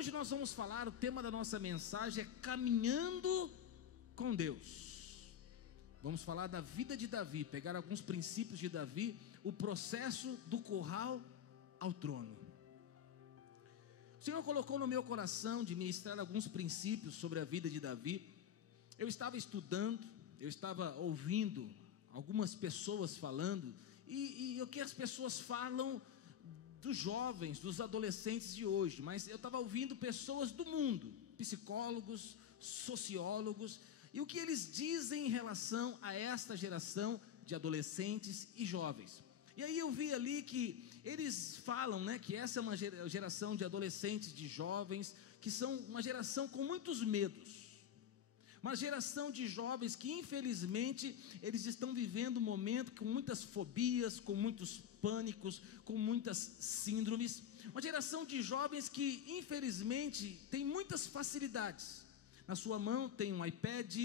hoje nós vamos falar, o tema da nossa mensagem é caminhando com Deus. Vamos falar da vida de Davi, pegar alguns princípios de Davi, o processo do curral ao trono. O Senhor colocou no meu coração de ministrar alguns princípios sobre a vida de Davi. Eu estava estudando, eu estava ouvindo algumas pessoas falando, e o que as pessoas falam dos jovens, dos adolescentes de hoje, mas eu estava ouvindo pessoas do mundo, psicólogos, sociólogos, e o que eles dizem em relação a esta geração de adolescentes e jovens. E aí eu vi ali que eles falam, que essa é uma geração de adolescentes, de jovens, que são uma geração com muitos medos, uma geração de jovens que infelizmente eles estão vivendo um momento com muitas fobias, com muitos pânicos, com muitas síndromes, uma geração de jovens que infelizmente tem muitas facilidades. Na sua mão tem um iPad,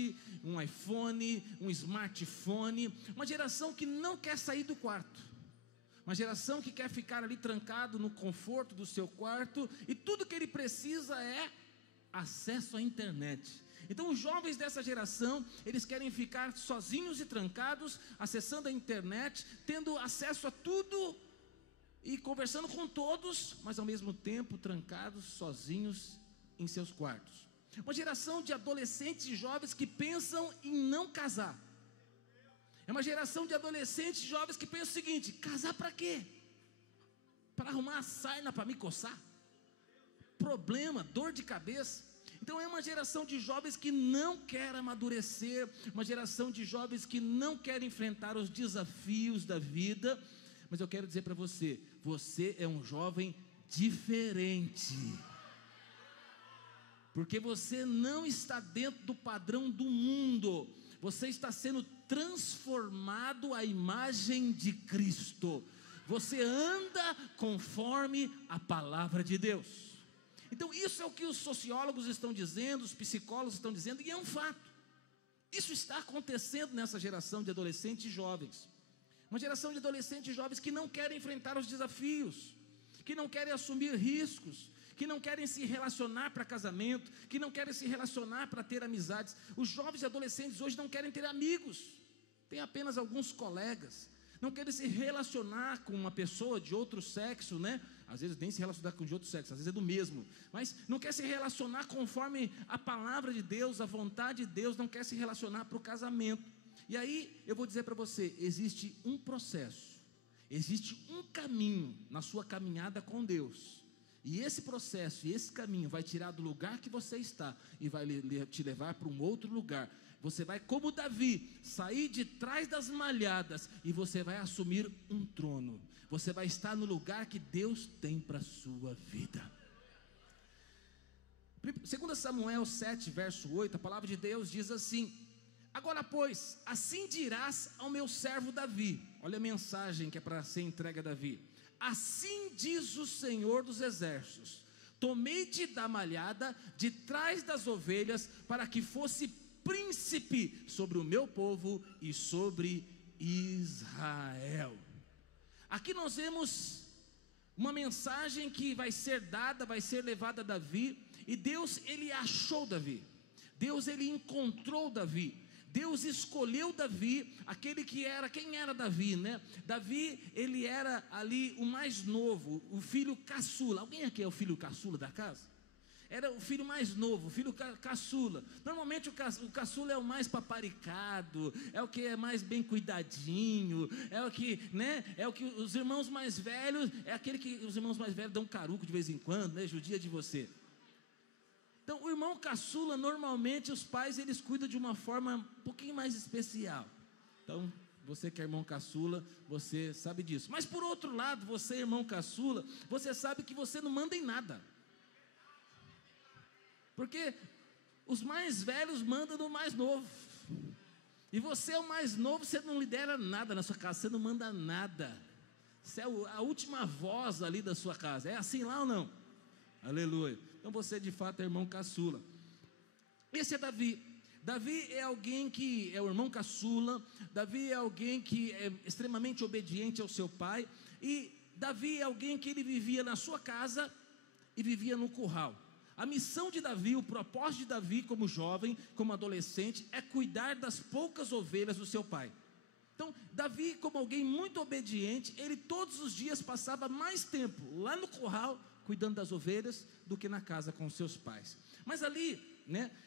um iPhone, um smartphone, uma geração que não quer sair do quarto, uma geração que quer ficar ali trancado no conforto do seu quarto, e tudo que ele precisa é acesso à internet. Então os jovens dessa geração, eles querem ficar sozinhos e trancados, acessando a internet, tendo acesso a tudo e conversando com todos, mas ao mesmo tempo trancados, sozinhos em seus quartos. Uma geração de adolescentes e jovens que pensam em não casar. É uma geração de adolescentes e jovens que pensam o seguinte: casar para quê? Para arrumar a sarna para me coçar? Problema, dor de cabeça. Então é uma geração de jovens que não quer amadurecer, uma geração de jovens que não quer enfrentar os desafios da vida. Mas eu quero dizer para você, você é um jovem diferente, porque você não está dentro do padrão do mundo, você está sendo transformado à imagem de Cristo, você anda conforme a palavra de Deus. Então isso é o que os sociólogos estão dizendo, os psicólogos estão dizendo, e é um fato. Isso está acontecendo nessa geração de adolescentes e jovens. Uma geração de adolescentes e jovens que não querem enfrentar os desafios, que não querem assumir riscos, que não querem se relacionar para casamento, que não querem se relacionar para ter amizades. Os jovens e adolescentes hoje não querem ter amigos, tem apenas alguns colegas. Não querem se relacionar com uma pessoa de outro sexo, Às vezes nem se relacionar com de outro sexo, às vezes é do mesmo. Mas não quer se relacionar conforme a palavra de Deus, a vontade de Deus, não quer se relacionar para o casamento. E aí eu vou dizer para você, existe um processo, existe um caminho na sua caminhada com Deus. E esse processo e esse caminho vai tirar do lugar que você está e vai te levar para um outro lugar. Você vai, como Davi, sair de trás das malhadas e você vai assumir um trono. Você vai estar no lugar que Deus tem para a sua vida. 2 Samuel 7, verso 8, a palavra de Deus diz assim: agora pois, assim dirás ao meu servo Davi. Olha a mensagem que é para ser entregue a Davi. Assim diz o Senhor dos exércitos: tomei-te da malhada, de trás das ovelhas, para que fosse príncipe sobre o meu povo e sobre Israel. Aqui nós vemos uma mensagem que vai ser dada, vai ser levada a Davi. E Deus, ele achou Davi, Deus, ele encontrou Davi, Deus escolheu Davi, aquele que era, quem era Davi, Davi, ele era ali o mais novo, o filho caçula. Alguém aqui é o filho caçula da casa? Era o filho mais novo, o filho caçula. Normalmente o caçula é o mais paparicado, é o que é mais bem cuidadinho, é o que, é o que os irmãos mais velhos, é aquele que os irmãos mais velhos dão caruco de vez em quando, judia de você. Então o irmão caçula, normalmente os pais, eles cuidam de uma forma um pouquinho mais especial. Então você que é irmão caçula, você sabe disso. Mas por outro lado, você irmão caçula, você sabe que você não manda em nada, porque os mais velhos mandam no mais novo, e você é o mais novo, você não lidera nada na sua casa, você não manda nada, você é a última voz ali da sua casa. É assim lá ou não? Aleluia. Então você de fato é irmão caçula. Esse é Davi. Davi é alguém que é o irmão caçula. Davi é alguém que é extremamente obediente ao seu pai. E Davi é alguém que ele vivia na sua casa e vivia no curral. A missão de Davi, o propósito de Davi como jovem, como adolescente, é cuidar das poucas ovelhas do seu pai. Então, Davi, como alguém muito obediente, ele todos os dias passava mais tempo lá no curral, cuidando das ovelhas, do que na casa com seus pais. Mas ali,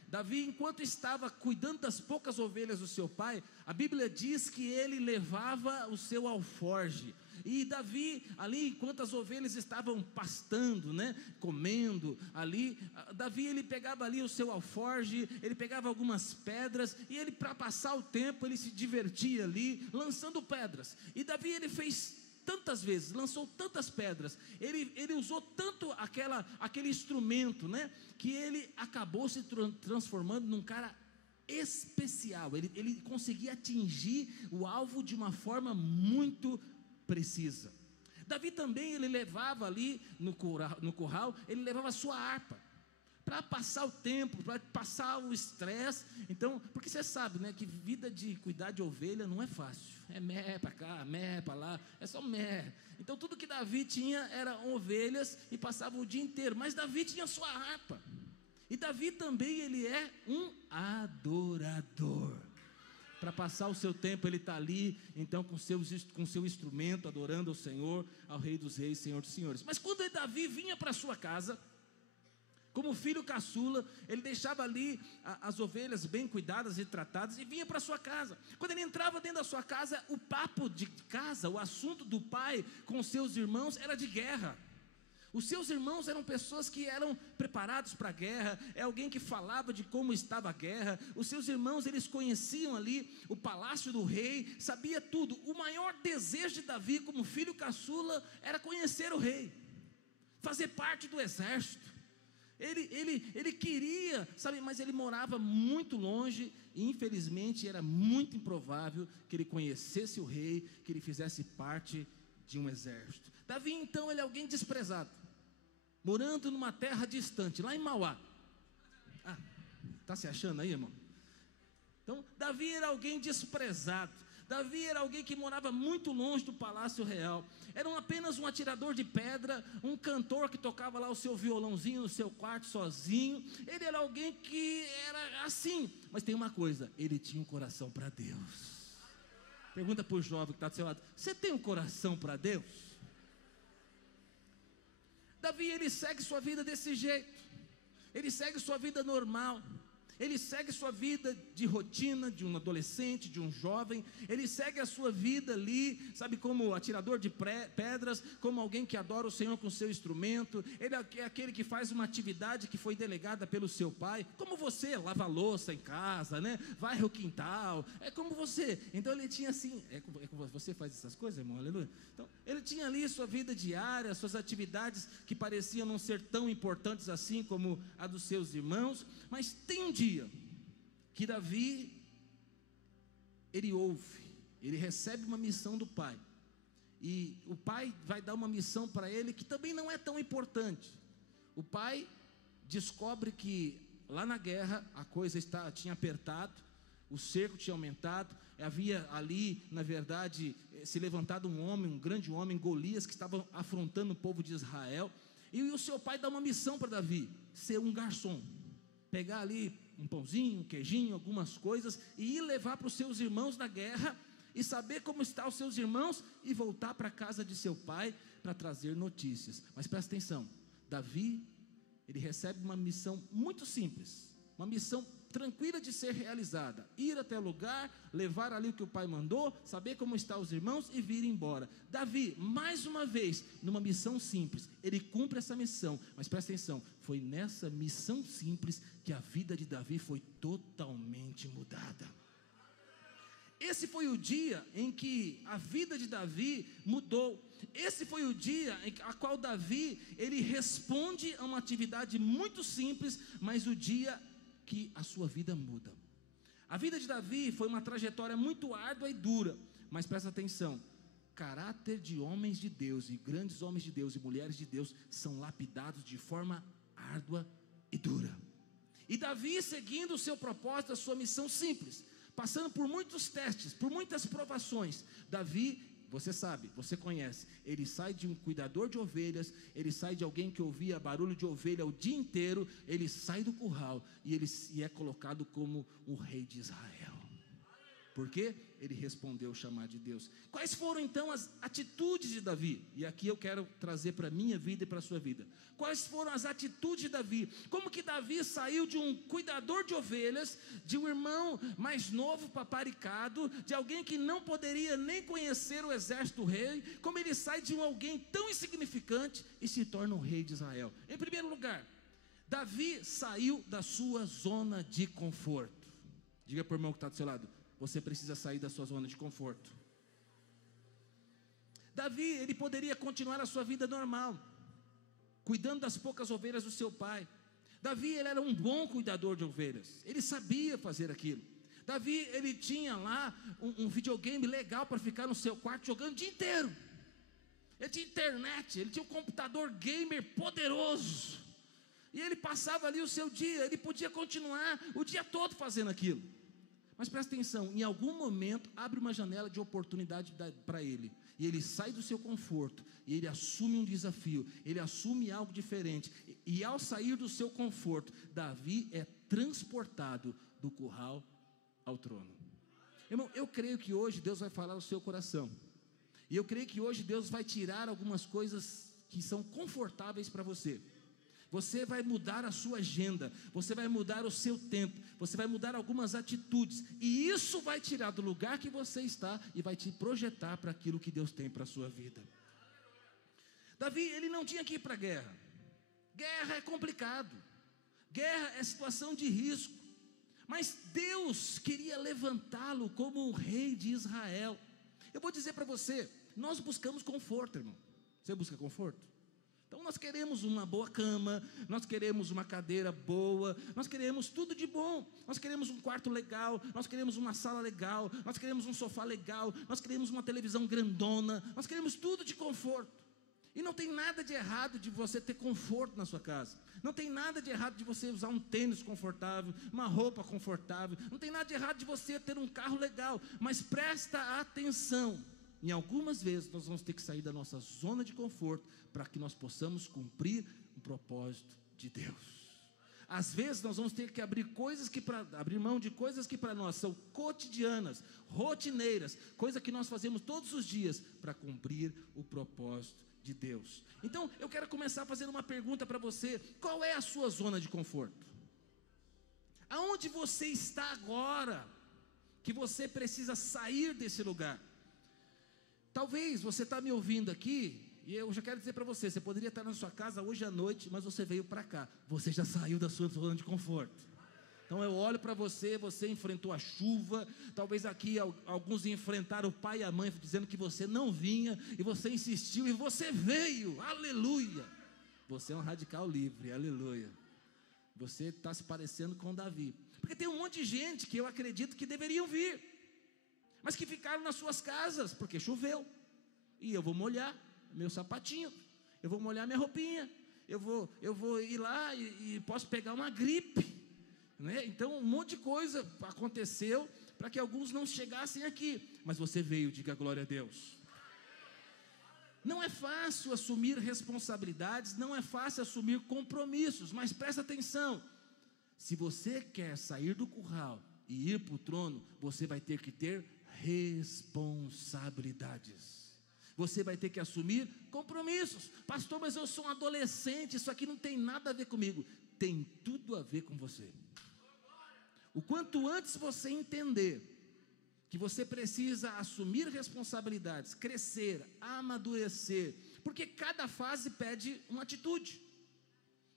Davi, enquanto estava cuidando das poucas ovelhas do seu pai, a Bíblia diz que ele levava o seu alforje. E Davi, ali, enquanto as ovelhas estavam pastando, comendo ali, Davi, ele pegava ali o seu alforje, ele pegava algumas pedras, e ele, para passar o tempo, ele se divertia ali, lançando pedras. E Davi, ele fez tantas vezes, lançou tantas pedras, ele usou tanto aquele instrumento, que ele acabou se transformando num cara especial. Ele conseguia atingir o alvo de uma forma muito precisa. Davi também, ele levava ali no curral, ele levava a sua harpa, para passar o tempo, para passar o estresse. Então, porque você sabe, que vida de cuidar de ovelha não é fácil, é mé para cá, mé para lá, é só mé. Então tudo que Davi tinha eram ovelhas, e passava o dia inteiro, mas Davi tinha sua harpa, e Davi também, ele é um adorador. Para passar o seu tempo, ele está ali, então, com seu instrumento, adorando ao Senhor, ao Rei dos Reis, Senhor dos Senhores. Mas quando Davi vinha para sua casa, como filho caçula, ele deixava ali as ovelhas bem cuidadas e tratadas, e vinha para sua casa. Quando ele entrava dentro da sua casa, o papo de casa, o assunto do pai com os seus irmãos era de guerra. Os seus irmãos eram pessoas que eram preparados para a guerra, é alguém que falava de como estava a guerra. Os seus irmãos, eles conheciam ali o palácio do rei, sabia tudo. O maior desejo de Davi como filho caçula era conhecer o rei, fazer parte do exército. Ele queria, mas ele morava muito longe, e infelizmente era muito improvável que ele conhecesse o rei, que ele fizesse parte de um exército. Davi, então, ele é alguém desprezado, morando numa terra distante, lá em Mauá. Está se achando aí, irmão? Então, Davi era alguém desprezado. Davi era alguém que morava muito longe do palácio real. Era apenas um atirador de pedra, um cantor que tocava lá o seu violãozinho no seu quarto sozinho. Ele era alguém que era assim. Mas tem uma coisa, ele tinha um coração para Deus. Pergunta para o jovem que está do seu lado: você tem um coração para Deus? Davi, ele segue sua vida desse jeito. Ele segue sua vida normal. Ele segue sua vida de rotina, de um adolescente, de um jovem. Ele segue a sua vida ali, como atirador de pedras, como alguém que adora o Senhor com seu instrumento. Ele é aquele que faz uma atividade que foi delegada pelo seu pai, como você, lava a louça em casa, varre o quintal, é como você. Então ele tinha assim, você faz essas coisas, irmão, aleluia? Então ele tinha ali sua vida diária, suas atividades que pareciam não ser tão importantes assim como a dos seus irmãos. Mas tem um dia que Davi, ele recebe uma missão do pai, e o pai vai dar uma missão para ele que também não é tão importante. O pai descobre que lá na guerra a coisa tinha apertado, o cerco tinha aumentado, havia ali, na verdade, se levantado um grande homem, Golias, que estava afrontando o povo de Israel, e o seu pai dá uma missão para Davi: ser um garçom, pegar ali um pãozinho, um queijinho, algumas coisas, e ir levar para os seus irmãos na guerra, e saber como estão os seus irmãos, e voltar para a casa de seu pai, para trazer notícias. Mas presta atenção, Davi, ele recebe uma missão muito simples, uma missão tranquila de ser realizada: ir até o lugar, levar ali o que o pai mandou, saber como estão os irmãos e vir embora. Davi, mais uma vez, numa missão simples, ele cumpre essa missão. Mas presta atenção, foi nessa missão simples que a vida de Davi foi totalmente mudada. Esse foi o dia em que a vida de Davi mudou. Esse foi o dia em a qual Davi, ele responde a uma atividade muito simples, mas o dia que a sua vida muda. A vida de Davi foi uma trajetória muito árdua e dura, mas presta atenção, caráter de homens de Deus, e grandes homens de Deus e mulheres de Deus são lapidados de forma árdua e dura. E Davi, seguindo o seu propósito, a sua missão simples, passando por muitos testes, por muitas provações, Davi você sabe, você conhece, ele sai de um cuidador de ovelhas, ele sai de alguém que ouvia barulho de ovelha o dia inteiro, ele sai do curral e é colocado como o rei de Israel. Por quê? Ele respondeu o chamado de Deus. Quais foram então as atitudes de Davi? E aqui eu quero trazer para a minha vida e para a sua vida. Quais foram as atitudes de Davi? Como que Davi saiu de um cuidador de ovelhas, de um irmão mais novo, paparicado, de alguém que não poderia nem conhecer o exército do rei, como ele sai de alguém tão insignificante e se torna o rei de Israel? Em primeiro lugar, Davi saiu da sua zona de conforto. Diga para o irmão que está do seu lado: você precisa sair da sua zona de conforto. Davi, ele poderia continuar a sua vida normal, cuidando das poucas ovelhas do seu pai. Davi, ele era um bom cuidador de ovelhas, ele sabia fazer aquilo. Davi, ele tinha lá um videogame legal para ficar no seu quarto jogando o dia inteiro. Ele tinha internet, ele tinha um computador gamer poderoso, e ele passava ali o seu dia, ele podia continuar o dia todo fazendo aquilo. Mas presta atenção, em algum momento abre uma janela de oportunidade para ele, e ele sai do seu conforto, e ele assume um desafio, ele assume algo diferente, e ao sair do seu conforto, Davi é transportado do curral ao trono. Irmão, eu creio que hoje Deus vai falar ao seu coração, e eu creio que hoje Deus vai tirar algumas coisas que são confortáveis para você. Você vai mudar a sua agenda, você vai mudar o seu tempo, você vai mudar algumas atitudes, e isso vai tirar do lugar que você está e vai te projetar para aquilo que Deus tem para a sua vida. Davi, ele não tinha que ir para a guerra. Guerra é complicado, guerra é situação de risco, mas Deus queria levantá-lo como o rei de Israel. Eu vou dizer para você, nós buscamos conforto, irmão. Você busca conforto? Então nós queremos uma boa cama, nós queremos uma cadeira boa, nós queremos tudo de bom, nós queremos um quarto legal, nós queremos uma sala legal, nós queremos um sofá legal, nós queremos uma televisão grandona, nós queremos tudo de conforto. E não tem nada de errado de você ter conforto na sua casa, não tem nada de errado de você usar um tênis confortável, uma roupa confortável, não tem nada de errado de você ter um carro legal, mas presta atenção, em algumas vezes nós vamos ter que sair da nossa zona de conforto para que nós possamos cumprir o propósito de Deus. Às vezes nós vamos ter que abrir mão de coisas que para nós são cotidianas, rotineiras, coisa que nós fazemos todos os dias para cumprir o propósito de Deus. Então eu quero começar fazendo uma pergunta para você: qual é a sua zona de conforto? Aonde você está agora que você precisa sair desse lugar? Talvez você está me ouvindo aqui, e eu já quero dizer para você, você poderia estar na sua casa hoje à noite, mas você veio para cá, você já saiu da sua zona de conforto. Então eu olho para você, você enfrentou a chuva, talvez aqui alguns enfrentaram o pai e a mãe dizendo que você não vinha, e você insistiu, e você veio, aleluia. Você é um radical livre, aleluia. Você está se parecendo com Davi, porque tem um monte de gente que eu acredito que deveriam vir, mas que ficaram nas suas casas, porque choveu, e eu vou molhar meu sapatinho, eu vou molhar minha roupinha, eu vou ir lá e posso pegar uma gripe, né? Então um monte de coisa aconteceu para que alguns não chegassem aqui, mas você veio, diga glória a Deus. Não é fácil assumir responsabilidades, não é fácil assumir compromissos, mas presta atenção, se você quer sair do curral e ir para o trono, você vai ter que ter responsabilidades. Você vai ter que assumir compromissos. Pastor, mas eu sou um adolescente, isso aqui não tem nada a ver comigo. Tem tudo a ver com você. O quanto antes você entender que você precisa assumir responsabilidades, crescer, amadurecer, porque cada fase pede uma atitude.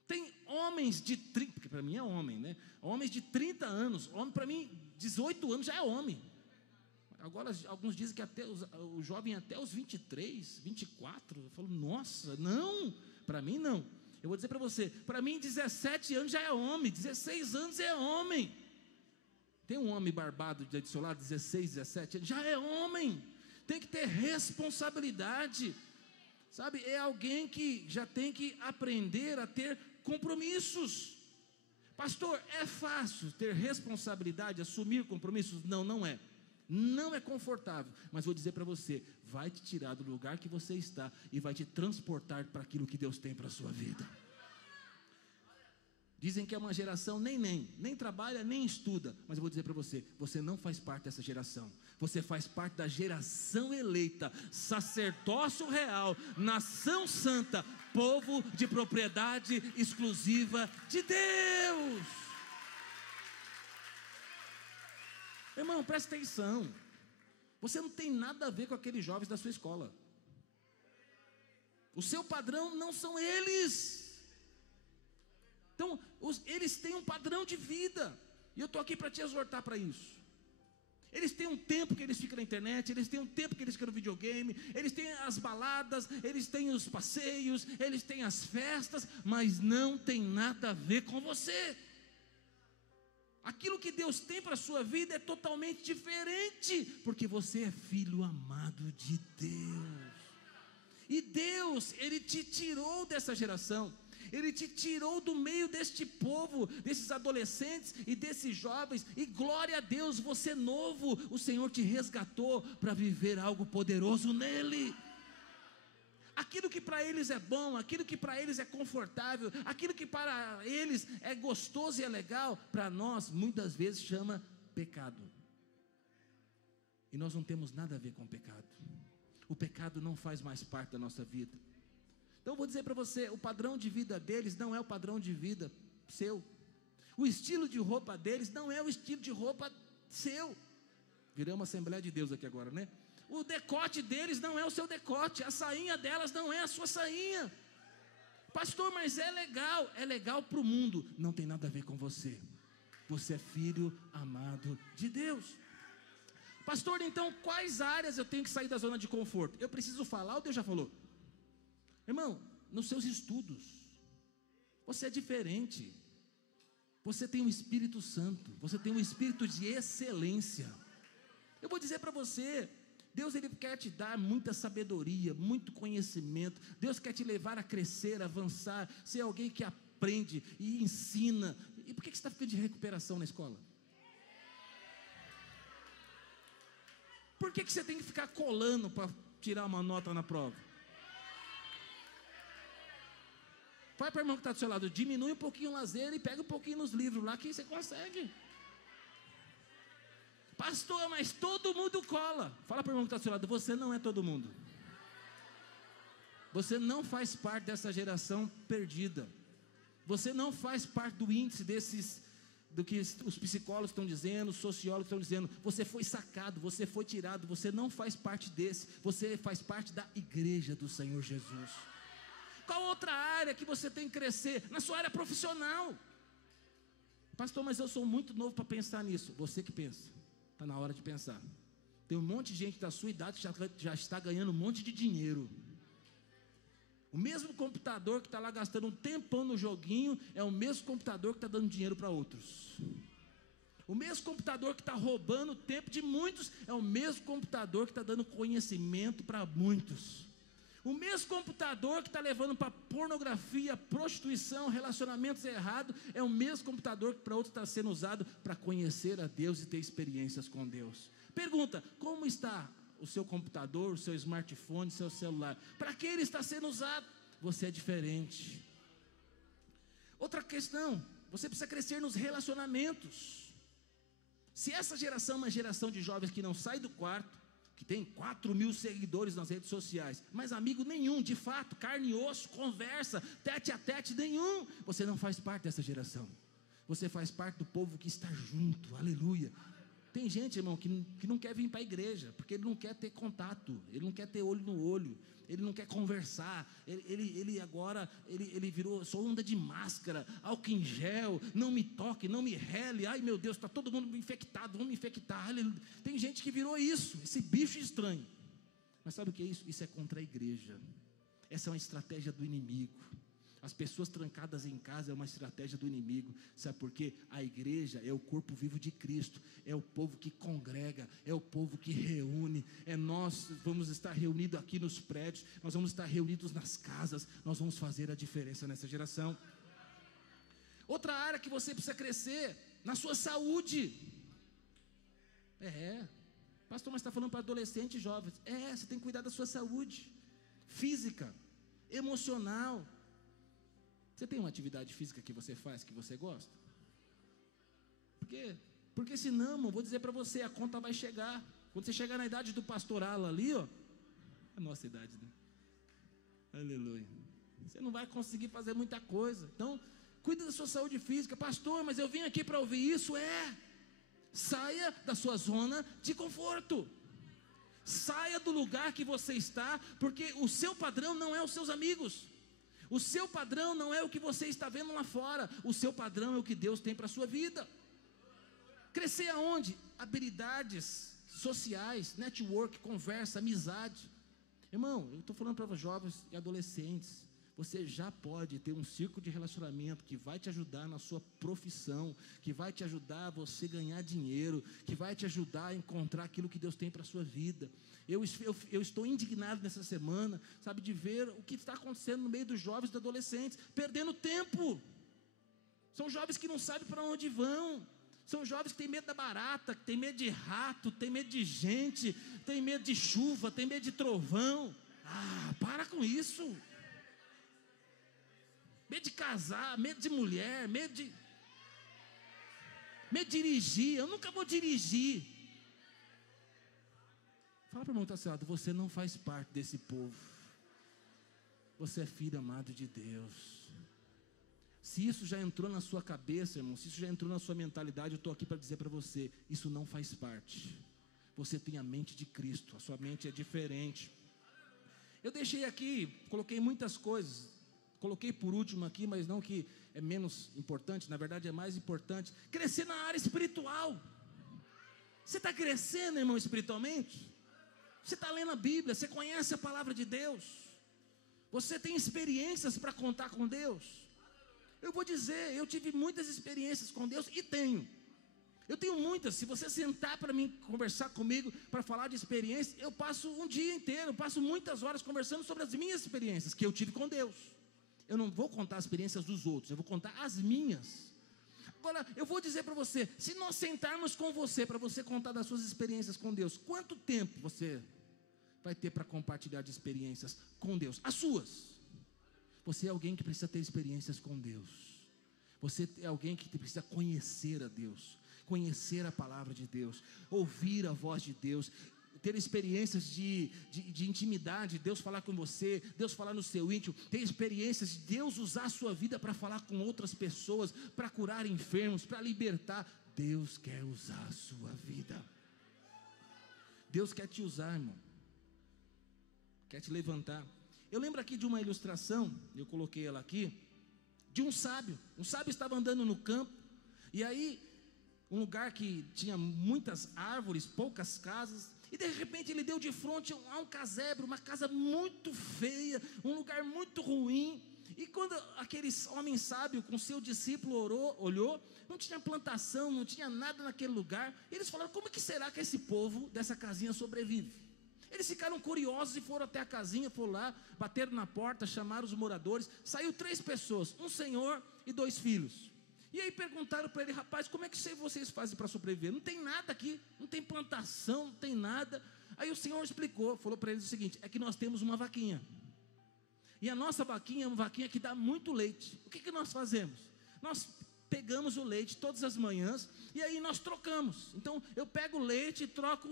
Tem homens de 30, porque para mim é homem, né? Homens de 30 anos, homem para mim, 18 anos já é homem. Agora alguns dizem que até o jovem até os 23, 24, eu falo, nossa, não, para mim não. Eu vou dizer para você, para mim 17 anos já é homem, 16 anos é homem. Tem um homem barbado de seu lado, 16, 17 anos, já é homem. Tem que ter responsabilidade, sabe? É alguém que já tem que aprender a ter compromissos. Pastor, é fácil ter responsabilidade, assumir compromissos? Não, não é. não é confortável, mas vou dizer para você, vai te tirar do lugar que você está e vai te transportar para aquilo que Deus tem para a sua vida. Dizem que é uma geração nem trabalha, nem estuda, mas eu vou dizer para você, você não faz parte dessa geração, você faz parte da geração eleita, sacerdócio real, nação santa, povo de propriedade exclusiva de Deus. Irmão, presta atenção, você não tem nada a ver com aqueles jovens da sua escola, o seu padrão não são eles. Então, eles têm um padrão de vida, e eu estou aqui para te exortar para isso. Eles têm um tempo que eles ficam na internet, eles têm um tempo que eles ficam no videogame, eles têm as baladas, eles têm os passeios, eles têm as festas, mas não tem nada a ver com você. Aquilo que Deus tem para a sua vida é totalmente diferente, porque você é filho amado de Deus. E Deus, Ele te tirou dessa geração, Ele te tirou do meio deste povo, desses adolescentes e desses jovens, e glória a Deus, você novo, o Senhor te resgatou para viver algo poderoso nele. Aquilo que para eles é bom, aquilo que para eles é confortável, aquilo que para eles é gostoso e é legal, para nós muitas vezes chama pecado. E nós não temos nada a ver com o pecado. O pecado não faz mais parte da nossa vida. Então eu vou dizer para você, o padrão de vida deles não é o padrão de vida seu. O estilo de roupa deles não é o estilo de roupa seu. Viramos uma Assembleia de Deus aqui agora, né? O decote deles não é o seu decote, a sainha delas não é a sua sainha. Pastor, mas é legal para o mundo, não tem nada a ver com você. Você é filho amado de Deus. Pastor, então quais áreas eu tenho que sair da zona de conforto? Eu preciso falar ou Deus já falou? Irmão, nos seus estudos, você é diferente. Você tem um Espírito Santo, você tem um espírito de excelência. Eu vou dizer para você, Deus Ele quer te dar muita sabedoria, muito conhecimento. Deus quer te levar a crescer, a avançar, ser alguém que aprende e ensina. E por que você está ficando de recuperação na escola? Por que você tem que ficar colando para tirar uma nota na prova? Vai para o irmão que está do seu lado, diminui um pouquinho o lazer e pega um pouquinho nos livros lá que você consegue. Pastor, mas todo mundo cola. Fala para o irmão que está do seu lado, você não é todo mundo. Você não faz parte dessa geração perdida. Você não faz parte do índice do que os psicólogos estão dizendo, os sociólogos estão dizendo. Você foi sacado, você foi tirado, você não faz parte desse. Você faz parte da igreja do Senhor Jesus. Qual outra área que você tem que crescer? Na sua área profissional. Pastor, mas eu sou muito novo para pensar nisso. Você que pensa. Está na hora de pensar. Tem um monte de gente da sua idade que já está ganhando um monte de dinheiro. O mesmo computador que está lá gastando um tempão no joguinho é o mesmo computador que está dando dinheiro para outros. O mesmo computador que está roubando o tempo de muitos é o mesmo computador que está dando conhecimento para muitos. O mesmo computador que está levando para pornografia, prostituição, relacionamentos errados, é o mesmo computador que para outros está sendo usado para conhecer a Deus e ter experiências com Deus. Pergunta, como está o seu computador, o seu smartphone, o seu celular? Para que ele está sendo usado? Você é diferente. Outra questão, você precisa crescer nos relacionamentos. Se essa geração é uma geração de jovens que não sai do quarto, que tem 4.000 seguidores nas redes sociais, mas amigo nenhum, de fato, carne e osso, conversa, tete a tete nenhum, você não faz parte dessa geração, você faz parte do povo que está junto, aleluia. Tem gente, irmão, que não quer vir para a igreja, porque ele não quer ter contato, ele não quer ter olho no olho, ele não quer conversar, ele agora virou, só anda de máscara, álcool em gel, não me toque, não me rele, ai meu Deus, está todo mundo infectado, vamos me infectar, aleluia. Tem gente que virou isso, esse bicho estranho, mas sabe o que é isso? Isso é contra a igreja, essa é uma estratégia do inimigo. As pessoas trancadas em casa é uma estratégia do inimigo. Sabe por quê? A igreja é o corpo vivo de Cristo, é o povo que congrega, é o povo que reúne, é nós vamos estar reunidos aqui nos prédios, nós vamos estar reunidos nas casas, nós vamos fazer a diferença nessa geração. Outra área que você precisa crescer, na sua saúde. Pastor, mas está falando para adolescentes e jovens. Você tem que cuidar da sua saúde física, emocional. Você tem uma atividade física que você faz, que você gosta? Por quê? Porque senão, irmão, vou dizer para você, a conta vai chegar. Quando você chegar na idade do pastoral ali, ó, a nossa idade, né? Aleluia. Você não vai conseguir fazer muita coisa. Então, cuida da sua saúde física. Pastor, mas eu vim aqui para ouvir isso. Saia da sua zona de conforto. Saia do lugar que você está, porque o seu padrão não é os seus amigos. O seu padrão não é o que você está vendo lá fora. O seu padrão é o que Deus tem para a sua vida. Crescer aonde? Habilidades sociais, network, conversa, amizade. Irmão, eu estou falando para jovens e adolescentes. Você já pode ter um círculo de relacionamento que vai te ajudar na sua profissão, que vai te ajudar a você ganhar dinheiro, que vai te ajudar a encontrar aquilo que Deus tem para a sua vida. Eu estou indignado nessa semana, sabe, de ver o que está acontecendo no meio dos jovens e dos adolescentes, perdendo tempo. São jovens que não sabem para onde vão. São jovens que têm medo da barata, que têm medo de rato, têm medo de gente, têm medo de chuva, têm medo de trovão. Para com isso. Medo de casar, medo de mulher, medo de dirigir. Eu nunca vou dirigir. Fala para o irmão que está certo, você não faz parte desse povo. Você é filho amado de Deus. Se isso já entrou na sua cabeça, irmão, se isso já entrou na sua mentalidade, eu estou aqui para dizer para você, isso não faz parte. Você tem a mente de Cristo, a sua mente é diferente. Eu deixei aqui, coloquei muitas coisas. Coloquei por último aqui, mas não que é menos importante, na verdade é mais importante. Crescer na área espiritual. Você está crescendo, irmão, espiritualmente? Você está lendo a Bíblia, você conhece a palavra de Deus? Você tem experiências para contar com Deus? Eu vou dizer, eu tive muitas experiências com Deus e tenho. Eu tenho muitas. Se você sentar para mim, conversar comigo, para falar de experiência, eu passo um dia inteiro, eu passo muitas horas conversando sobre as minhas experiências que eu tive com Deus. Eu não vou contar as experiências dos outros, eu vou contar as minhas. Agora, eu vou dizer para você, se nós sentarmos com você, para você contar das suas experiências com Deus, quanto tempo você vai ter para compartilhar de experiências com Deus? As suas. Você é alguém que precisa ter experiências com Deus. Você é alguém que precisa conhecer a Deus, conhecer a palavra de Deus, ouvir a voz de Deus, ter experiências de intimidade, Deus falar com você, Deus falar no seu íntimo, ter experiências de Deus usar a sua vida para falar com outras pessoas, para curar enfermos, para libertar. Deus quer usar a sua vida. Deus quer te usar, irmão. Quer te levantar. Eu lembro aqui de uma ilustração, eu coloquei ela aqui, de um sábio. Um sábio estava andando no campo, e aí, um lugar que tinha muitas árvores, poucas casas, e de repente ele deu de frente a um casebre, uma casa muito feia, um lugar muito ruim. E quando aquele homem sábio com seu discípulo olhou, não tinha plantação, não tinha nada naquele lugar. Eles falaram, como que será que esse povo dessa casinha sobrevive? Eles ficaram curiosos e foram até a casinha, foram lá, bateram na porta, chamaram os moradores. Saiu 3 pessoas, um senhor e 2 filhos. E aí perguntaram para ele, rapaz, como é que vocês fazem para sobreviver? Não tem nada aqui, não tem plantação, não tem nada. Aí o senhor explicou, falou para eles o seguinte, é que nós temos uma vaquinha. E a nossa vaquinha é uma vaquinha que dá muito leite. O que nós fazemos? Nós pegamos o leite todas as manhãs e aí nós trocamos. Então eu pego o leite e troco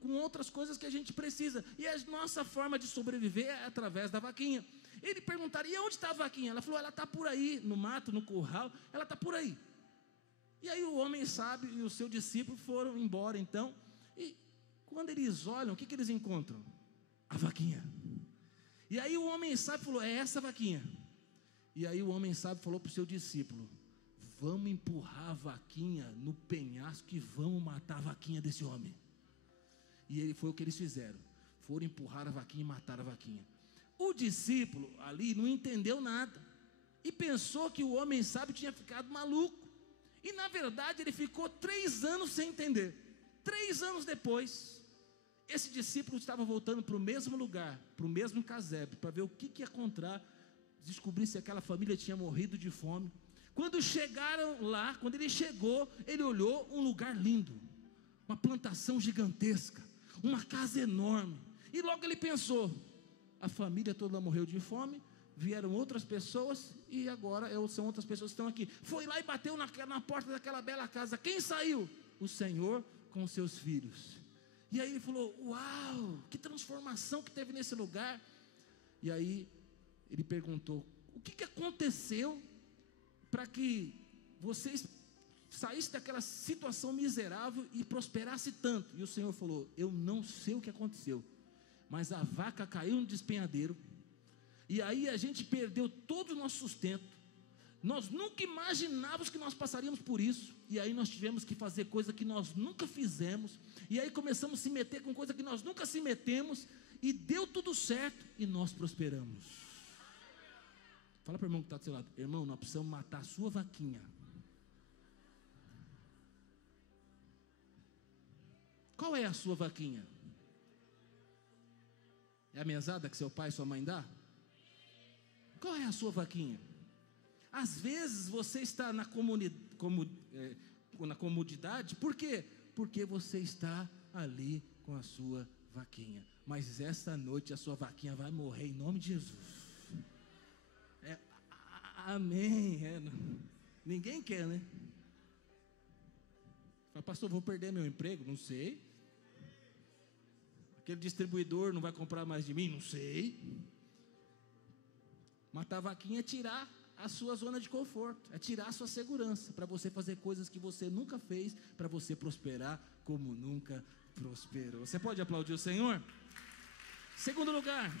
com outras coisas que a gente precisa. E a nossa forma de sobreviver é através da vaquinha. Ele perguntaria, e onde está a vaquinha? Ela falou, ela está por aí, no mato, no curral, ela está por aí. E aí o homem sábio e o seu discípulo foram embora então, e quando eles olham, o que eles encontram? A vaquinha. E aí o homem sábio falou, é essa vaquinha. E aí o homem sábio falou para o seu discípulo, vamos empurrar a vaquinha no penhasco e vamos matar a vaquinha desse homem. E ele foi o que eles fizeram, foram empurrar a vaquinha e mataram a vaquinha. O discípulo ali não entendeu nada e pensou que o homem sábio tinha ficado maluco. E na verdade ele ficou 3 anos sem entender. 3 anos depois, esse discípulo estava voltando para o mesmo lugar, para o mesmo casebre, para ver o que ia encontrar, descobrir se aquela família tinha morrido de fome. Quando chegaram lá, quando ele chegou, ele olhou um lugar lindo, uma plantação gigantesca, uma casa enorme. E logo ele pensou: a família toda morreu de fome, vieram outras pessoas e agora são outras pessoas que estão aqui. Foi lá e bateu na porta daquela bela casa. Quem saiu? O Senhor com os seus filhos. E aí ele falou: uau, que transformação que teve nesse lugar. E aí ele perguntou: o que aconteceu para que vocês saíssem daquela situação miserável e prosperasse tanto? E o Senhor falou: eu não sei o que aconteceu, mas a vaca caiu no despenhadeiro, e aí a gente perdeu todo o nosso sustento. Nós nunca imaginávamos que nós passaríamos por isso, e aí nós tivemos que fazer coisa que nós nunca fizemos, e aí começamos a se meter com coisa que nós nunca se metemos, e deu tudo certo, e nós prosperamos. Fala para o irmão que está do seu lado: irmão, nós precisamos matar a sua vaquinha. Qual é a sua vaquinha? É a mesada que seu pai e sua mãe dá? Qual é a sua vaquinha? Às vezes você está na comodidade, por quê? Porque você está ali com a sua vaquinha. Mas esta noite a sua vaquinha vai morrer em nome de Jesus. Amém. Ninguém quer, né? Fala: pastor, vou perder meu emprego? Não sei. Aquele distribuidor não vai comprar mais de mim? Não sei. Matar a vaquinha é tirar a sua zona de conforto, é tirar a sua segurança, para você fazer coisas que você nunca fez, para você prosperar como nunca prosperou. Você pode aplaudir o Senhor? Segundo lugar,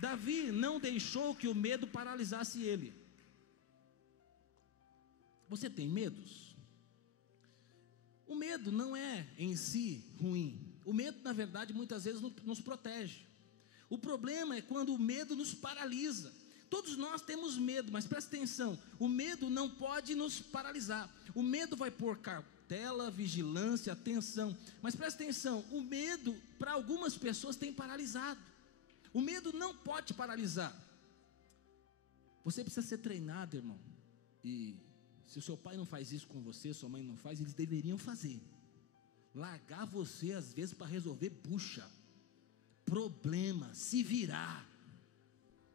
Davi não deixou que o medo paralisasse ele. Você tem medos? O medo não é em si ruim. O medo, na verdade, muitas vezes nos protege. O problema é quando o medo nos paralisa. Todos nós temos medo, mas presta atenção: o medo não pode nos paralisar. O medo vai pôr cautela, vigilância, atenção. Mas presta atenção: o medo, para algumas pessoas, tem paralisado. O medo não pode te paralisar. Você precisa ser treinado, irmão. E se o seu pai não faz isso com você, sua mãe não faz, eles deveriam fazer. Largar você às vezes para resolver bucha, problema, se virar.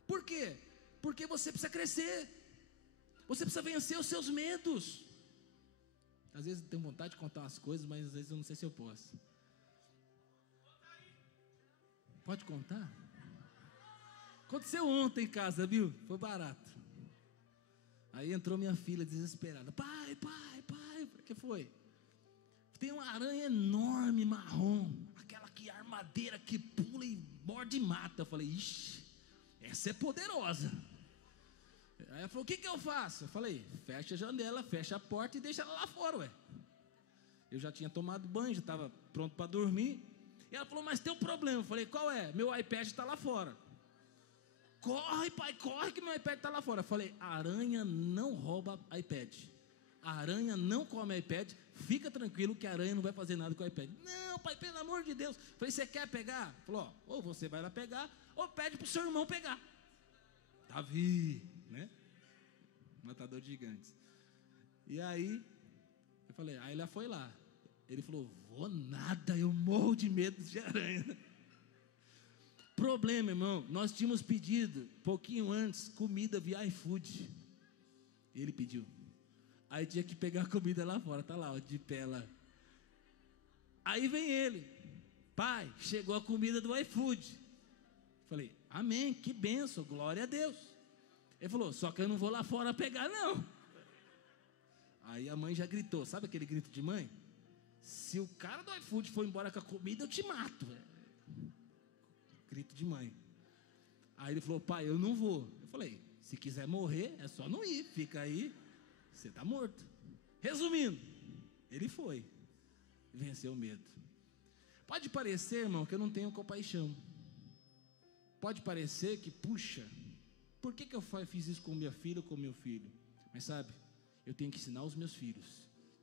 Por quê? Porque você precisa crescer. Você precisa vencer os seus medos. Às vezes eu tenho vontade de contar umas coisas, mas às vezes eu não sei se eu posso. Pode contar? Aconteceu ontem em casa, viu? Foi barato. Aí entrou minha filha desesperada: pai, o que foi? Tem uma aranha enorme, marrom, aquela que armadeira que pula e morde e mata. Eu falei: ixi, essa é poderosa. Aí ela falou: o que eu faço? Eu falei: fecha a janela, fecha a porta e deixa ela lá fora, ué. Eu já tinha tomado banho, já estava pronto para dormir. E ela falou: mas tem um problema. Eu falei: qual é? Meu iPad está lá fora. Corre, pai, corre que meu iPad está lá fora. Eu falei: a aranha não rouba iPad, a aranha não come iPad, fica tranquilo que a aranha não vai fazer nada com o iPad. Não, pai, pelo amor de Deus. Eu falei: você quer pegar? Falou: ó, ou você vai lá pegar, ou pede para o seu irmão pegar. Davi, né? Matador de gigantes. E aí, eu falei: aí ela foi lá. Ele falou: vou nada, eu morro de medo de aranha. Problema, irmão, nós tínhamos pedido, pouquinho antes, comida via iFood. Ele pediu. Aí tinha que pegar a comida lá fora, tá lá, ó, de pé lá. Aí vem ele: pai, chegou a comida do iFood. Falei: amém, que bênção, glória a Deus. Ele falou: só que eu não vou lá fora pegar, não. Aí a mãe já gritou, sabe aquele grito de mãe? Se o cara do iFood for embora com a comida, eu te mato, velho. Grito de mãe. Aí ele falou: pai, eu não vou. Eu falei: se quiser morrer, é só não ir, fica aí, você está morto. Resumindo, ele foi, venceu o medo. Pode parecer, irmão, que eu não tenho compaixão. Pode parecer que, puxa, por que eu fiz isso com minha filha ou com meu filho? Mas sabe, eu tenho que ensinar os meus filhos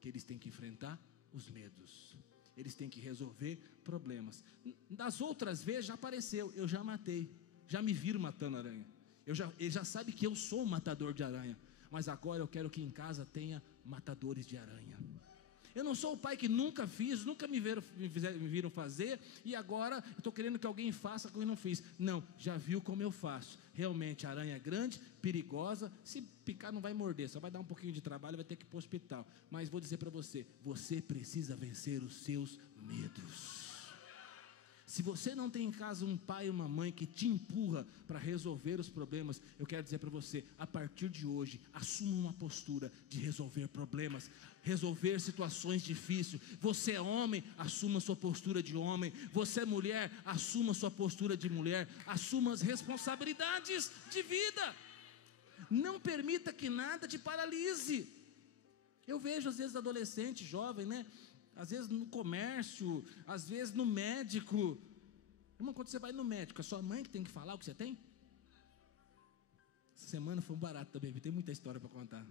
que eles têm que enfrentar os medos, eles têm que resolver problemas. Das outras vezes já apareceu, eu já matei, já me viram matando aranha. Ele já sabe que eu sou um matador de aranha. Mas agora eu quero que em casa tenha matadores de aranha. Eu não sou o pai que nunca fiz, nunca me viram fazer, e agora estou querendo que alguém faça como eu não fiz. Não, já viu como eu faço. Realmente, a aranha é grande, perigosa, se picar não vai morder, só vai dar um pouquinho de trabalho, vai ter que ir para o hospital. Mas vou dizer para você, você precisa vencer os seus medos. Se você não tem em casa um pai e uma mãe que te empurra para resolver os problemas, eu quero dizer para você, a partir de hoje, assuma uma postura de resolver problemas, resolver situações difíceis. Você é homem, assuma sua postura de homem. Você é mulher, assuma sua postura de mulher. Assuma as responsabilidades de vida. Não permita que nada te paralise. Eu vejo às vezes adolescente, jovem, né? Às vezes no comércio, às vezes no médico. Irmão, quando você vai no médico, é sua mãe que tem que falar o que você tem? Essa semana foi um barato também, tem muita história para contar.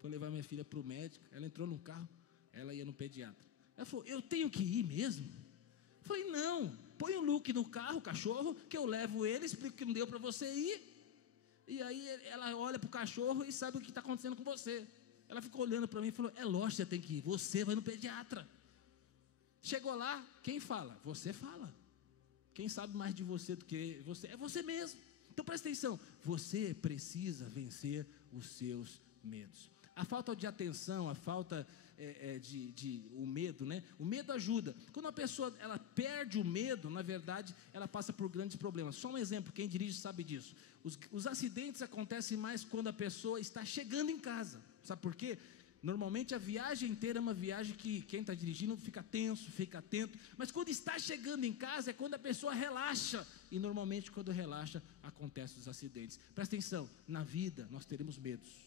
Fui levar minha filha para o médico, ela entrou no carro, ela ia no pediatra. Ela falou, eu tenho que ir mesmo? Eu falei, não, põe o Luke no carro, o cachorro, que eu levo ele, explico que não deu para você ir. E aí ela olha para o cachorro e sabe o que está acontecendo com você. Ela ficou olhando para mim e falou, é lógico que você tem que ir, você vai no pediatra. Chegou lá, quem fala? Você fala. Quem sabe mais de você do que você? É você mesmo. Então presta atenção, você precisa vencer os seus medos. A falta de atenção, a falta o medo, né? O medo ajuda. Quando a pessoa ela perde o medo, na verdade, ela passa por grandes problemas. Só um exemplo, quem dirige sabe disso. Os acidentes acontecem mais quando a pessoa está chegando em casa. Sabe por quê? Normalmente a viagem inteira é uma viagem que quem está dirigindo fica tenso, fica atento. Mas quando está chegando em casa é quando a pessoa relaxa. E normalmente quando relaxa acontecem os acidentes. Presta atenção, na vida nós teremos medos.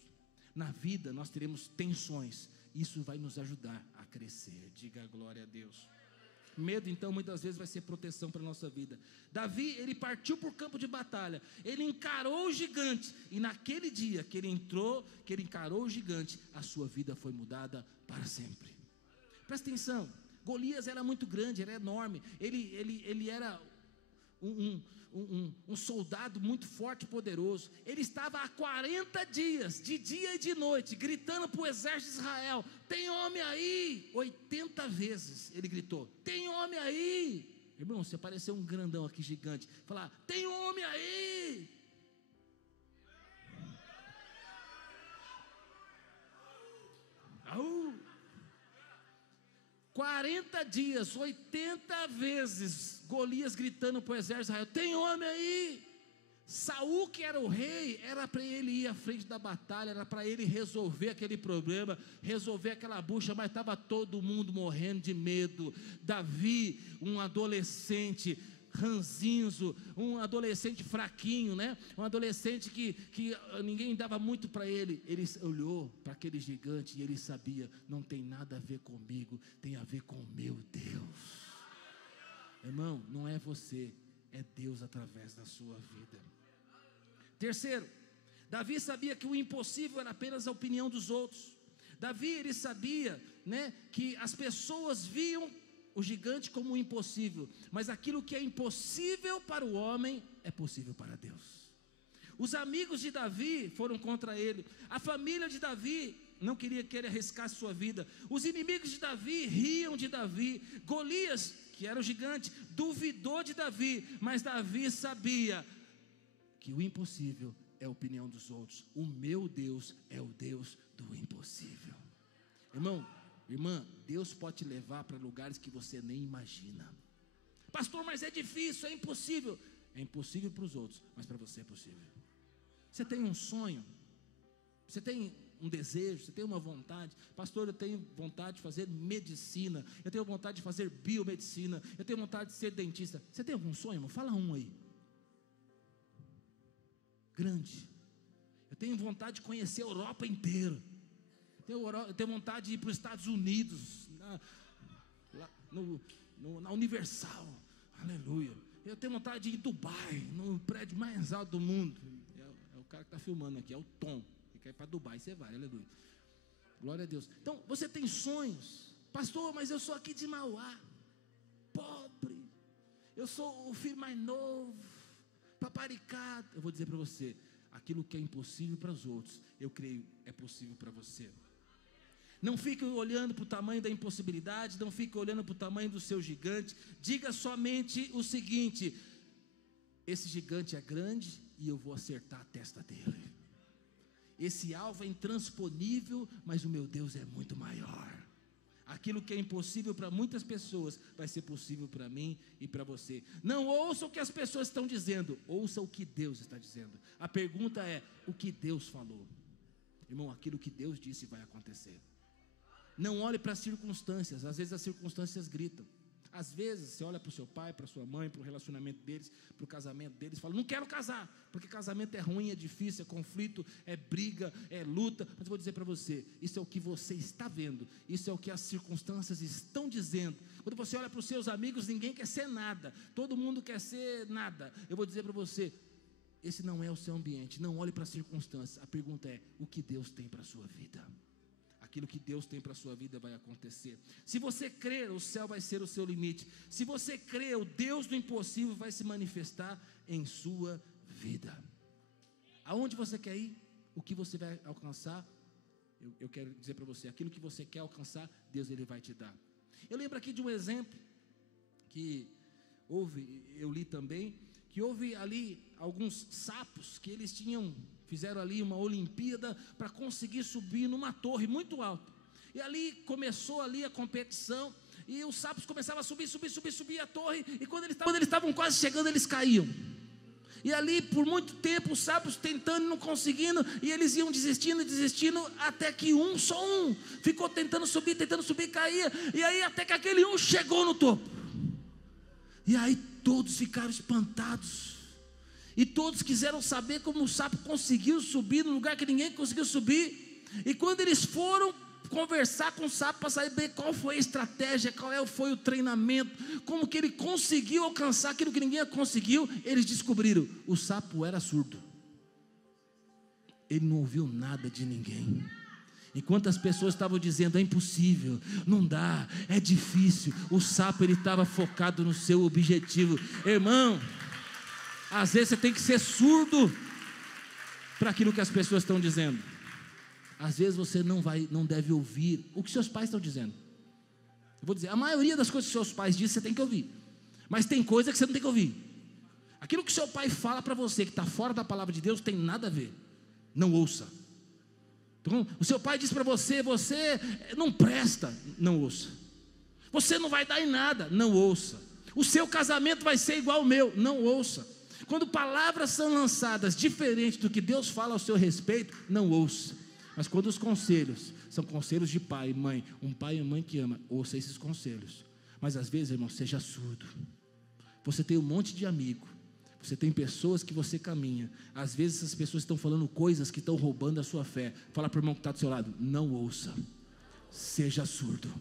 Na vida nós teremos tensões. Isso vai nos ajudar a crescer. Diga glória a Deus. Medo, então, muitas vezes vai ser proteção para a nossa vida. Davi, ele partiu para o campo de batalha. Ele encarou o gigante. E naquele dia que ele encarou o gigante, a sua vida foi mudada para sempre. Presta atenção. Golias era muito grande, era enorme. Ele era um soldado muito forte e poderoso. Ele estava há 40 dias, de dia e de noite, gritando para o exército de Israel: tem homem aí? 80 vezes ele gritou: tem homem aí? Irmão, se aparecer um grandão aqui gigante, falar: tem homem aí? 40 dias, 80 vezes, Golias gritando para o exército de Israel: tem homem aí? Saul, que era o rei, era para ele ir à frente da batalha, era para ele resolver aquele problema, resolver aquela bucha, mas estava todo mundo morrendo de medo. Davi, um adolescente ranzinzo, um adolescente fraquinho, né? Um adolescente que ninguém dava muito para ele. Ele olhou para aquele gigante e ele sabia: não tem nada a ver comigo, tem a ver com o meu Deus. Irmão, não é você, é Deus através da sua vida. Terceiro, Davi sabia que o impossível era apenas a opinião dos outros. Davi, ele sabia, né, que as pessoas viam o gigante como impossível, mas aquilo que é impossível para o homem é possível para Deus. Os amigos de Davi foram contra ele. A família de Davi não queria que ele arriscasse sua vida. Os inimigos de Davi riam de Davi. Golias, que era o gigante, duvidou de Davi, mas Davi sabia que o impossível é a opinião dos outros. O meu Deus é o Deus do impossível. Irmão, irmã, Deus pode te levar para lugares que você nem imagina. Pastor, mas é difícil, é impossível. É impossível para os outros, mas para você é possível. Você tem um sonho, você tem um desejo, você tem uma vontade. Pastor, eu tenho vontade de fazer medicina, eu tenho vontade de fazer biomedicina, eu tenho vontade de ser dentista. Você tem algum sonho, irmão? Fala um aí. Grande. Eu tenho vontade de conhecer a Europa inteira. Eu tenho vontade de ir para os Estados Unidos, na Universal. Aleluia. Eu tenho vontade de ir em Dubai, no prédio mais alto do mundo. É o cara que está filmando aqui, é o Tom. Ele quer ir para Dubai, você vai, aleluia. Glória a Deus. Então, você tem sonhos. Pastor, mas eu sou aqui de Mauá, pobre. Eu sou o filho mais novo, paparicado. Eu vou dizer para você: aquilo que é impossível para os outros, eu creio, é possível para você. Não fique olhando para o tamanho da impossibilidade, não fique olhando para o tamanho do seu gigante. Diga somente o seguinte: esse gigante é grande e eu vou acertar a testa dele. Esse alvo é intransponível, mas o meu Deus é muito maior. Aquilo que é impossível para muitas pessoas vai ser possível para mim e para você. Não ouça o que as pessoas estão dizendo, ouça o que Deus está dizendo. A pergunta é: o que Deus falou? Irmão, aquilo que Deus disse vai acontecer. Não olhe para as circunstâncias. Às vezes as circunstâncias gritam. Às vezes você olha para o seu pai, para a sua mãe, para o relacionamento deles, para o casamento deles, e fala: não quero casar, porque casamento é ruim, é difícil, é conflito, é briga, é luta. Mas eu vou dizer para você, isso é o que você está vendo, isso é o que as circunstâncias estão dizendo. Quando você olha para os seus amigos, ninguém quer ser nada, todo mundo quer ser nada. Eu vou dizer para você, esse não é o seu ambiente. Não olhe para as circunstâncias. A pergunta é: o que Deus tem para a sua vida? Aquilo que Deus tem para a sua vida vai acontecer. Se você crer, o céu vai ser o seu limite. Se você crer, o Deus do impossível vai se manifestar em sua vida. Aonde você quer ir? O que você vai alcançar? Eu quero dizer para você, aquilo que você quer alcançar, Deus ele vai te dar. Eu lembro aqui de um exemplo que eu li também, que houve ali alguns sapos que eles fizeram ali uma Olimpíada para conseguir subir numa torre muito alta. E ali começou ali a competição, e os sapos começavam a subir a torre, e quando eles estavam quase chegando, eles caíam. E ali por muito tempo os sapos tentando e não conseguindo, e eles iam desistindo, até que só um ficou tentando subir, caía, e aí até que aquele chegou no topo. E aí todos ficaram espantados, e todos quiseram saber como o sapo conseguiu subir no lugar que ninguém conseguiu subir. E quando eles foram conversar com o sapo para saber qual foi a estratégia, qual foi o treinamento, como que ele conseguiu alcançar aquilo que ninguém conseguiu, eles descobriram: o sapo era surdo, ele não ouviu nada de ninguém. Enquanto as pessoas estavam dizendo: é impossível, não dá, é difícil, o sapo ele estava focado no seu objetivo. Irmão, às vezes você tem que ser surdo para aquilo que as pessoas estão dizendo. Às vezes você não deve ouvir o que seus pais estão dizendo. Eu vou dizer, a maioria das coisas que seus pais dizem você tem que ouvir, mas tem coisa que você não tem que ouvir. Aquilo que seu pai fala para você que está fora da palavra de Deus tem nada a ver, não ouça. Então, o seu pai diz para você: você não presta, não ouça. Você não vai dar em nada, não ouça. O seu casamento vai ser igual ao meu, não ouça. Quando palavras são lançadas diferentes do que Deus fala ao seu respeito, não ouça. Mas quando os conselhos são conselhos de pai e mãe, um pai e uma mãe que ama, ouça esses conselhos. Mas às vezes, irmão, seja surdo. Você tem um monte de amigo, você tem pessoas que você caminha, às vezes essas pessoas estão falando coisas que estão roubando a sua fé. Fala para o irmão que está do seu lado: não ouça, seja surdo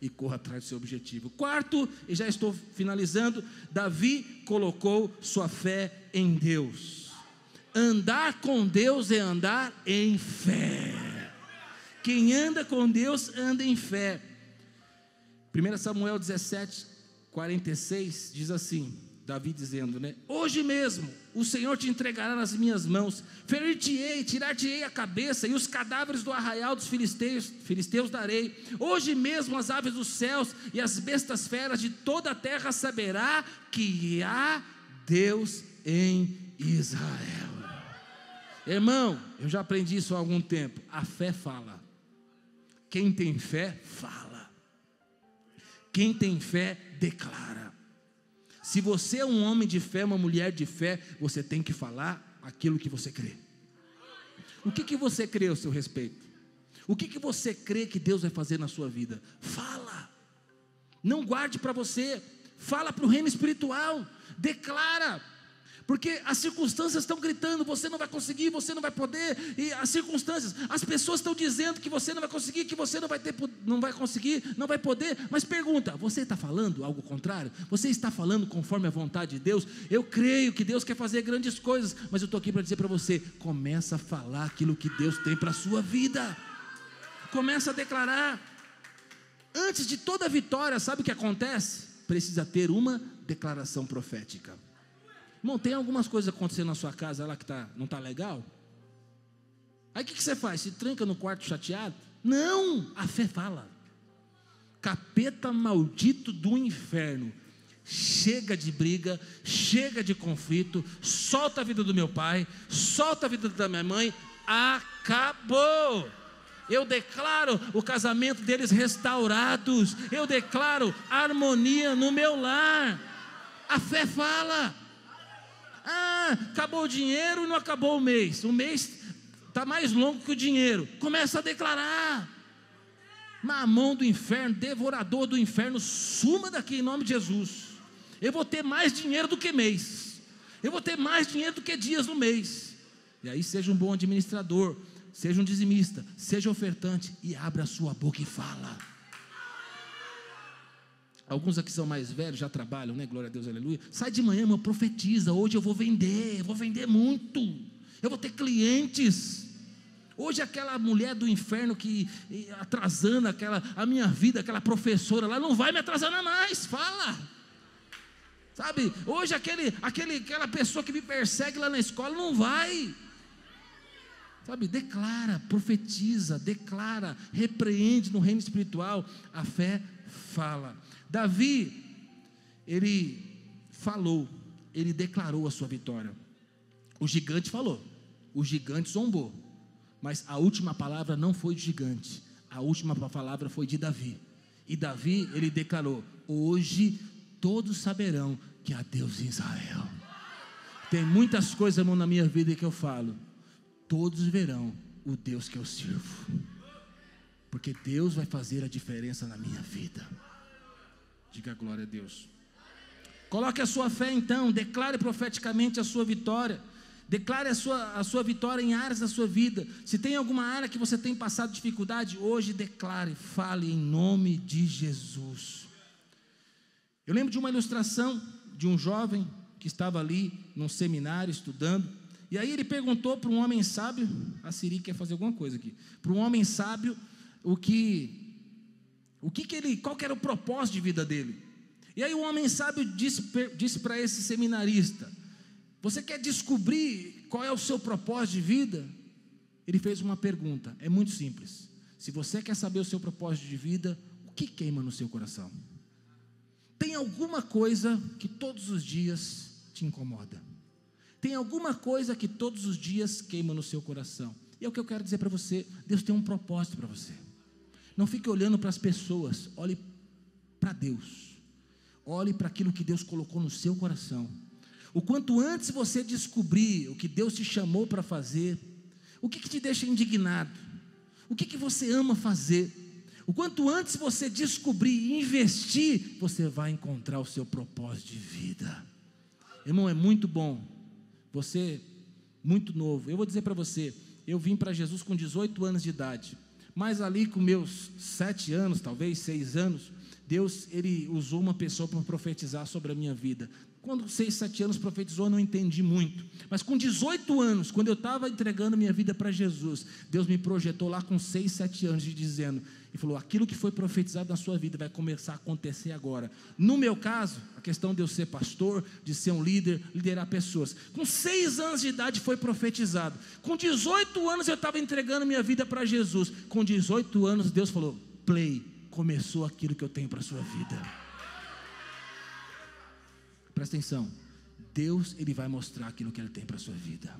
e corra atrás do seu objetivo. Quarto, e já estou finalizando, Davi colocou sua fé em Deus. Andar com Deus é andar em fé. Quem anda com Deus anda em fé. 1 Samuel 17:46 diz assim, Davi dizendo, hoje mesmo o Senhor te entregará nas minhas mãos, ferir-te-ei, tirar-te-ei a cabeça, e os cadáveres do arraial dos filisteus darei. Hoje mesmo as aves dos céus e as bestas feras de toda a terra saberá que há Deus em Israel. Irmão, eu já aprendi isso há algum tempo. A fé fala. Quem tem fé, fala. Quem tem fé, declara. Se você é um homem de fé, uma mulher de fé, você tem que falar aquilo que você crê. O que você crê ao seu respeito? O que você crê que Deus vai fazer na sua vida? Fala. Não guarde para você. Fala para o reino espiritual. Declara. Porque as circunstâncias estão gritando: você não vai conseguir, você não vai poder. E as circunstâncias, as pessoas estão dizendo que você não vai conseguir, que você não vai conseguir, não vai poder. Mas pergunta: você está falando algo contrário? Você está falando conforme a vontade de Deus? Eu creio que Deus quer fazer grandes coisas, mas eu estou aqui para dizer para você: começa a falar aquilo que Deus tem para a sua vida. Começa a declarar. Antes de toda vitória, sabe o que acontece? Precisa ter uma declaração profética. Irmão, tem algumas coisas acontecendo na sua casa lá que não está legal? Aí o que você faz? Se tranca no quarto chateado? Não, a fé fala. Capeta maldito do inferno, chega de briga, chega de conflito, solta a vida do meu pai, solta a vida da minha mãe, acabou. Eu declaro o casamento deles restaurados, eu declaro harmonia no meu lar. A fé fala. Acabou o dinheiro e não acabou o mês está mais longo que o dinheiro. Começa a declarar: mamão do inferno, devorador do inferno, suma daqui em nome de Jesus. Eu vou ter mais dinheiro do que mês, eu vou ter mais dinheiro do que dias no mês. E aí seja um bom administrador, seja um dizimista, seja ofertante, e abra a sua boca e fala. Alguns aqui são mais velhos, já trabalham, né? Glória a Deus, aleluia. Sai de manhã, irmão, profetiza: hoje eu vou vender muito, eu vou ter clientes. Hoje aquela mulher do inferno que atrasando a minha vida, aquela professora lá, não vai me atrasando mais, fala. Sabe, hoje aquela pessoa que me persegue lá na escola, não vai. Sabe, declara, profetiza, declara, repreende no reino espiritual. A fé fala. Davi, ele falou, ele declarou a sua vitória. O gigante falou, o gigante zombou, mas a última palavra não foi de gigante, a última palavra foi de Davi. E Davi, ele declarou: hoje todos saberão que há Deus em Israel. Tem muitas coisas, irmão, na minha vida que eu falo: todos verão o Deus que eu sirvo, porque Deus vai fazer a diferença na minha vida. Diga glória a Deus. Coloque a sua fé então, declare profeticamente a sua vitória. Declare a sua vitória em áreas da sua vida. Se tem alguma área que você tem passado dificuldade, hoje declare, fale em nome de Jesus. Eu lembro de uma ilustração de um jovem que estava ali num seminário estudando, e aí ele perguntou para um homem sábio, a Siri quer fazer alguma coisa aqui, para um homem sábio, qual que era o propósito de vida dele. E aí o homem sábio disse para esse seminarista: você quer descobrir qual é o seu propósito de vida? Ele fez uma pergunta, é muito simples: se você quer saber o seu propósito de vida, o que queima no seu coração? Tem alguma coisa que todos os dias te incomoda? Tem alguma coisa que todos os dias queima no seu coração? E é o que eu quero dizer para você: Deus tem um propósito para você. Não fique olhando para as pessoas, olhe para Deus, olhe para aquilo que Deus colocou no seu coração. O quanto antes você descobrir o que Deus te chamou para fazer, o que te deixa indignado, o que você ama fazer, o quanto antes você descobrir e investir, você vai encontrar o seu propósito de vida. Irmão, é muito bom, você muito novo, eu vou dizer para você, eu vim para Jesus com 18 anos de idade, mas ali com meus 7 anos, talvez 6 anos, Deus, Ele usou uma pessoa para profetizar sobre a minha vida. Quando 6, 7 anos profetizou, eu não entendi muito, mas com 18 anos, quando eu estava entregando minha vida para Jesus, Deus me projetou lá com 6, 7 anos, dizendo, e falou: aquilo que foi profetizado na sua vida vai começar a acontecer agora. No meu caso, a questão de eu ser pastor, de ser um líder, liderar pessoas, com 6 anos de idade foi profetizado, com 18 anos eu estava entregando minha vida para Jesus, com 18 anos Deus falou: play, começou aquilo que eu tenho para a sua vida. Presta atenção, Deus, Ele vai mostrar aquilo que Ele tem para a sua vida.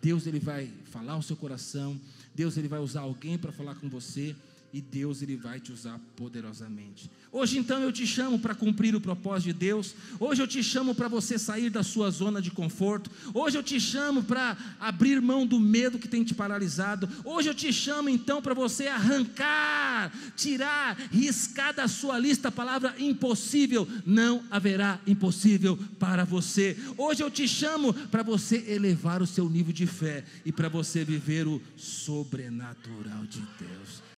Deus, Ele vai falar ao seu coração. Deus, Ele vai usar alguém para falar com você. E Deus, Ele vai te usar poderosamente. Hoje então eu te chamo para cumprir o propósito de Deus. Hoje eu te chamo para você sair da sua zona de conforto. Hoje eu te chamo para abrir mão do medo que tem te paralisado. Hoje eu te chamo então para você arrancar, tirar, riscar da sua lista a palavra impossível. Não haverá impossível para você. Hoje eu te chamo para você elevar o seu nível de fé e para você viver o sobrenatural de Deus.